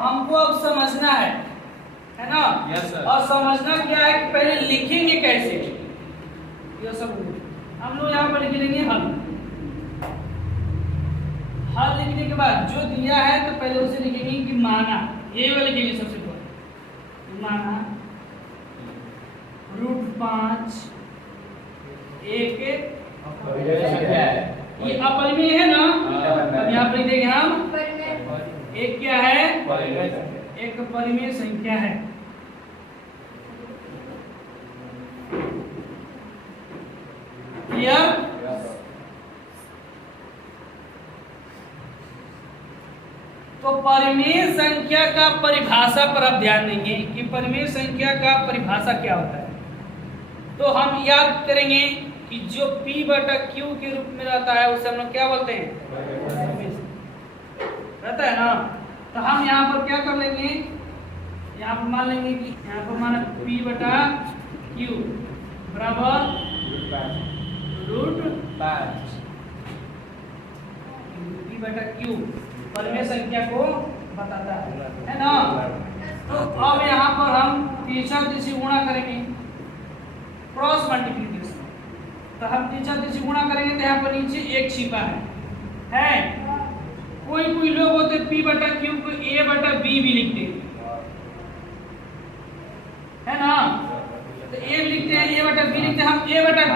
हमको अब समझना है ना? Yes sir. और समझना क्या है कि पहले लिखेंगे कैसे, ये सब हम लोग यहाँ पर लिख लेंगे हल। हल लिखने के बाद जो दिया है तो पहले उसे लिखेंगे कि माना, ये वाला लिखेंगे सबसे पहले, माना √5 एक ये अपरिमेय है ना, अब यहाँ पर लिख देंगे हम एक क्या है, एक परिमेय संख्या है। क्लियर? तो परिमेय संख्या का परिभाषा पर आप ध्यान देंगे कि परिमेय संख्या का परिभाषा क्या होता है। तो हम याद करेंगे कि जो P/Q के रूप में रहता है उसे हम लोग क्या बोलते हैं, रहता है ना। तो हम यहाँ पर क्या कर लेंगे, यहाँ पर मान लेंगे कि यहाँ पर माना P/Q बराबर √5 P/Q परिमेय संख्या को बताता है ना। तो अब यहाँ पर हम तीसरा तिरछी गुणा करेंगे, क्रॉस मल्टीप्लिकेशन। तो हम तीसरा तिरछी गुणा करेंगे तो यहाँ पर नीचे एक छिपा है। कोई लोग होते P/Q को A/B भी लिखते है ना। तो A लिखते हैं, A/B लिखते हैं, हम A/B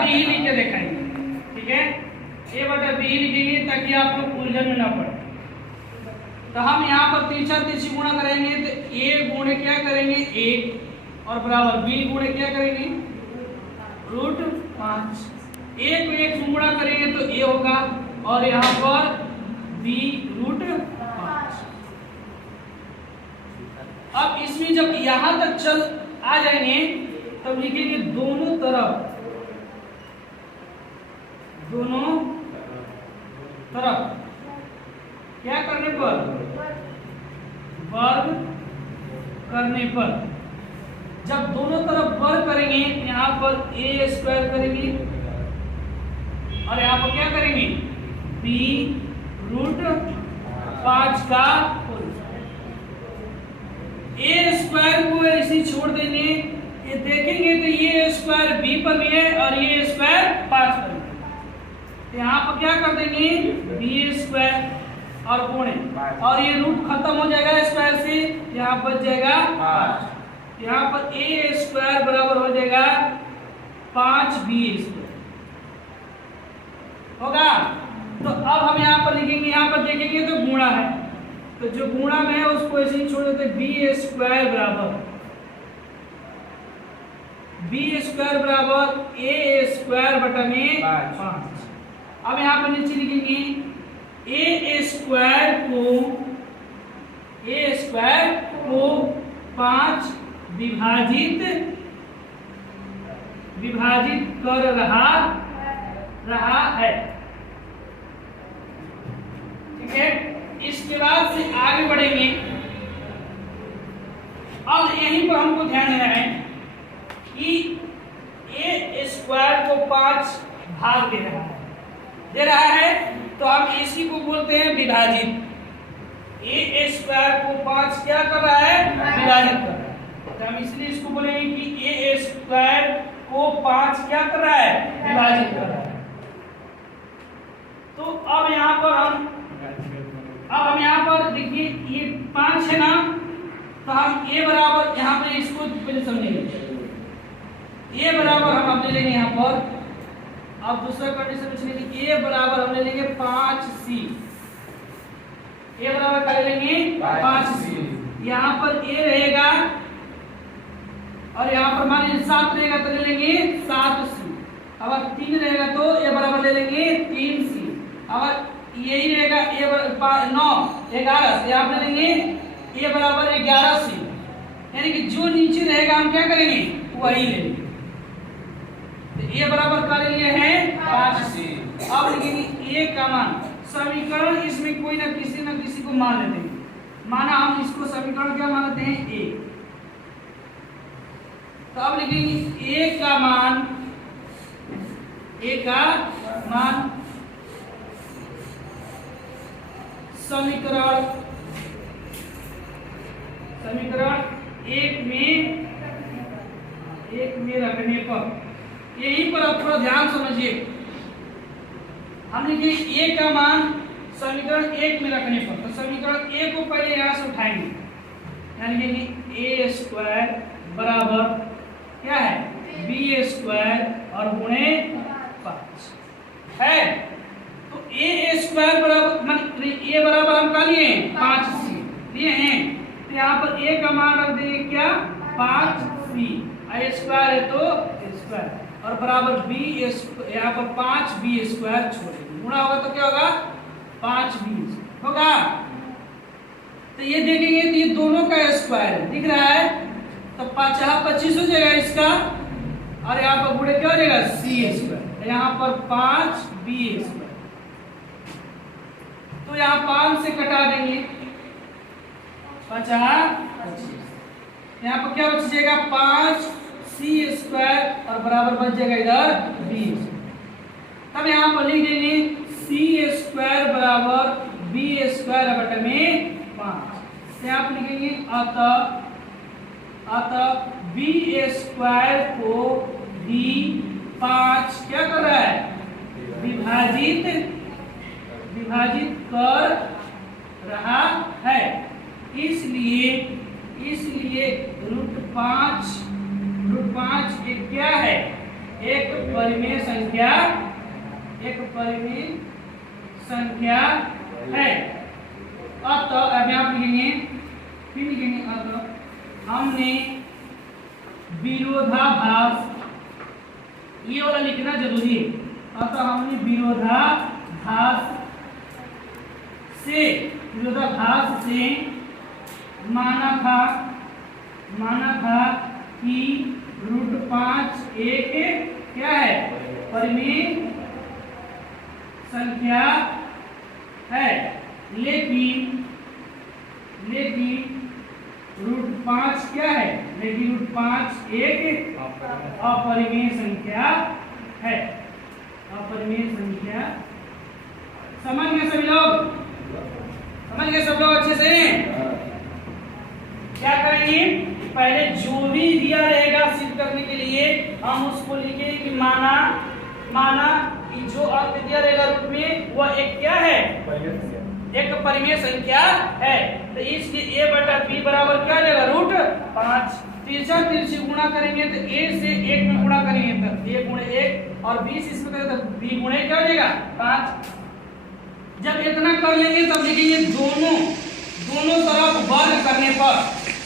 ही लिख के दिखाएंगे, ठीक है। A/B ही लिखेंगे ताकि आप लोग उलझन में ना पड़े। तो हम यहाँ पर तीसरा तिरछी गुणा करेंगे तो A गुणे क्या करेंगे 1 और बराबर B गुणे क्या करेंगे √5। A को 1 से गुणा करेंगे तो A होगा और यहाँ पर B √5। अब इसमें जब यहाँ तक चल आ जाएंगे तब लिखेंगे दोनों तरफ क्या करने पर, वर्ग करने पर। जब दोनों तरफ वर्ग करेंगे यहाँ पर A² करेंगे और यहाँ पर क्या करेंगे B √5 का A² को ऐसे छोड़ देंगे, ये देखेंगे तो ये स्क्वायर B पर भी है और ये स्क्वायर 5 पर भी। यहाँ पर क्या कर देंगे B² और गुणे और ये रूट खत्म हो जाएगा स्क्वायर से, यहाँ पर जाएगा 5। यहाँ पर A² बराबर हो जाएगा 5B² होगा। तो अब हम यहाँ पर लिखेंगे, यहाँ पर देखेंगे तो गुणा है, तो जो गुणा में है उसको ऐसे ही छोड़ देते, B² बराबर A²/5। अब यहाँ पर नीचे लिखेंगे A² को 5 विभाजित कर रहा है, ठीक है। इसके बाद से आगे बढ़ेंगे। अब यहीं पर हमको ध्यान देना है कि A² को 5 भाग दे रहा है तो हम इसी को बोलते हैं विभाजित। A² को 5 क्या कर रहा है, विभाजित कर रहा है। तो हम इसलिए इसको बोलेंगे कि A² को 5 क्या कर रहा है, विभाजित कर रहा है। तो अब यहाँ पर देखिए ये 5 है ना, तो हम A बराबर यहाँ पे इसको पहले समझेंगे। A बराबर हम अपने लेंगे यहाँ पर, अब दूसरा कंडीशन में चलेंगे A बराबर हम ले लेंगे 5C। A बराबर कर लेंगे 5C। यहाँ पर A रहेगा और यहाँ पर मान लीजिए 7 रहेगा तो ले लेंगे 7C। अगर 3 रहेगा तो A बराबर ले लेंगे 3C। अगर यही रहेगा A बराबर 9 11 यहाँ पर ले लेंगे A बराबर 11C। यानी कि जो नीचे रहेगा हम क्या करेंगे वही लेंगे। तो A बराबर का ले लिए हैं 5C। अब लिखेंगे A का मान, समीकरण इसमें कोई ना किसी को मान लेते हैं। माना हम इसको समीकरण क्या मानते हैं A। तो अब लिखेंगे A का मान समीकरण समीकरण एक में रखने पर, यहीं पर आप थोड़ा ध्यान समझिए। हम लिखेंगे a का मान समीकरण एक में रखने पर, तो समीकरण एक को पहले यहाँ से उठाएंगे, यानी लिखेंगे a स्क्वायर बराबर क्या है b स्क्वायर और गुणे 5 है। तो a स्क्वायर बराबर a बराबर हम क्या लिए 5c लिए हैं, तो यहाँ पर a का मान रख देंगे क्या 5c, a स्क्वायर है तो a स्क्वायर और बराबर b यहाँ पर 5b स्क्वायर छोड़ेंगे, गुणा होगा तो क्या होगा 5b होगा। तो ये देखेंगे तो ये दोनों का स्क्वायर है, दिख रहा है, तो 25 हो जाएगा इसका, और यहाँ पर गुणे क्या हो जाएगा c स्क्वायर, यहाँ पर 5b स्क्वायर, तो यहाँ 5 से कटा देंगे 25, यहाँ पर क्या बच जाएगा 5c स्क्वायर और बराबर बच जाएगा इधर b। तब यहाँ पर लिख देंगे c स्क्वायर बराबर b स्क्वायर बटे में 5। यहाँ पर लिखेंगे अतः b स्क्वायर को d5 क्या कर रहा है विभाजित कर रहा है, इसलिए √5 एक क्या है एक परिमेय संख्या है। अतः अब आप लिखेंगे अतः हमने विरोधाभास, ये वाला लिखना जरूरी है, अतः हमने विरोधाभास से माना था कि √5 एक क्या है परिमेय संख्या है, लेकिन √5 क्या है, लेकिन √5 एक अपरिमेय संख्या है, अपरिमेय संख्या। समझ गए सभी लोग, समझ गए सब लोग अच्छे से। क्या करेंगे पहले जो भी दिया रहेगा सिद्ध करने के लिए हम उसको लिखेंगे कि माना कि जो अंक दिया रहेगा रूप में वह एक क्या है एक परिमेय संख्या है, तो इसलिए a बटा b बराबर क्या जाएगा √5। तिरछी गुणा करेंगे तो a से 1 में गुणा करेंगे तो a गुणे 1 और 20 इसमें करेंगे तो b गुणे क्या हो जाएगा 5। जब इतना कर लेंगे तब लिखेंगे दोनों तरफ वर्ग करने पर,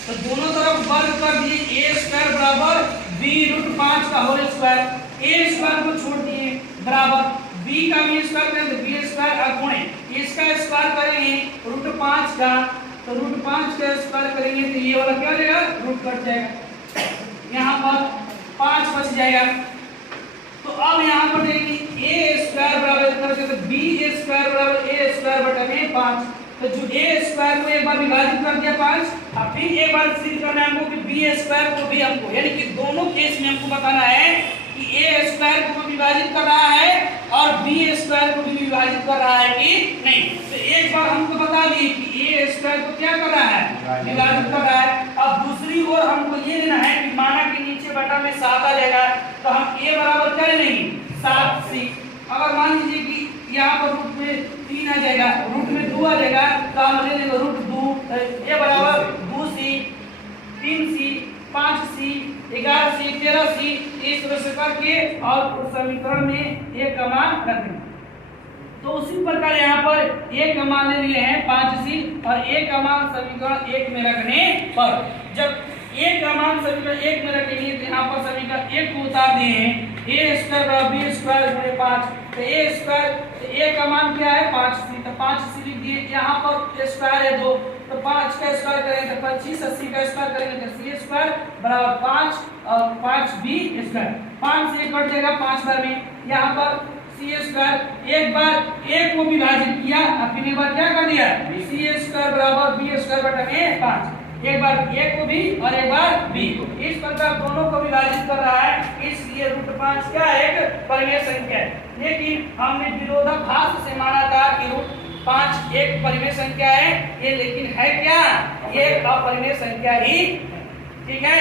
तो दोनों तरफ वर्ग कर दिए a स्क्वायर बराबर b√5 का होल स्क्वायर, a स्क्वायर को छोड़ दिए बराबर b का भी स्क्वायर करेंगे तो b स्क्वायर और गुणे इसका स्क्वायर करेंगे √5 का, तो √5 का स्क्वायर करेंगे तो ये वाला क्या हो जाएगा रूट कट जाएगा, यहाँ पर 5 बच जाएगा। तो अब यहाँ पर देखेंगे a स्क्वायर बराबर इतना हो तो b स्क्वायर बराबर a स्क्वायर बटा में 5, तो जो a स्क्वायर को एक बार विभाजित कर दिया 5, अब फिर एक बार सिद्ध करना है हमको कि b स्क्वायर को भी हमको, यानी कि दोनों केस में हमको बताना है कि a स्क्वायर को विभाजित कर रहा है और b स्क्वायर को भी विभाजित कर रहा है कि नहीं। तो एक बार हमको बता दिए कि a स्क्वायर को क्या कर रहा है विभाजित कर रहा है। अब दूसरी ओर हमको ये लेना है कि माना कि नीचे बटा में 7 आ जाएगा, तो हम a बराबर क्या लेंगे 7c। अगर मान लीजिए कि यहाँ पर रूट में 3 आ जाएगा, रूट में 2 आ जाएगा, तो हम ले लेंगे √2, a बराबर 2c 3c 5c 11c 13c, इस तरह से करके और समीकरण में a का मान रख देंगे। तो उसी प्रकार यहाँ पर a का मान ले लिए हैं 5c और a का मान समीकरण 1 में रखने पर, जब a का मान समीकरण 1 में रखेंगे तो यहाँ पर समीकरण 1 को उतार दिए हैं a स्क्वायर बराबर b स्क्वायर गुणे 5, तो a स्क्वायर a का मान क्या है 5c, तो 5c लिख दिए, यहाँ पर स्क्वायर है 2, तो 5 का स्क्वायर करेंगे तो 25, 80 का स्क्वायर करेंगे तो c स्क्वायर बराबर 5 और 5b स्क्वायर, 5 से कट जाएगा 5 बार में, यहाँ पर c स्क्वायर एक बार a को विभाजित किया और फिर एक बार क्या कर दिया c स्क्वायर बराबर b स्क्वायर बटा में 5, एक बार a को भी और एक बार b को, इस प्रकार दोनों को विभाजित कर रहा है, इसलिए √5 क्या एक परिमेय संख्या है। लेकिन हमने विरोधाभास से माना था कि √5 एक परिमेय संख्या है, ये लेकिन है क्या ये एक अपरिमेय संख्या ही है। ठीक है।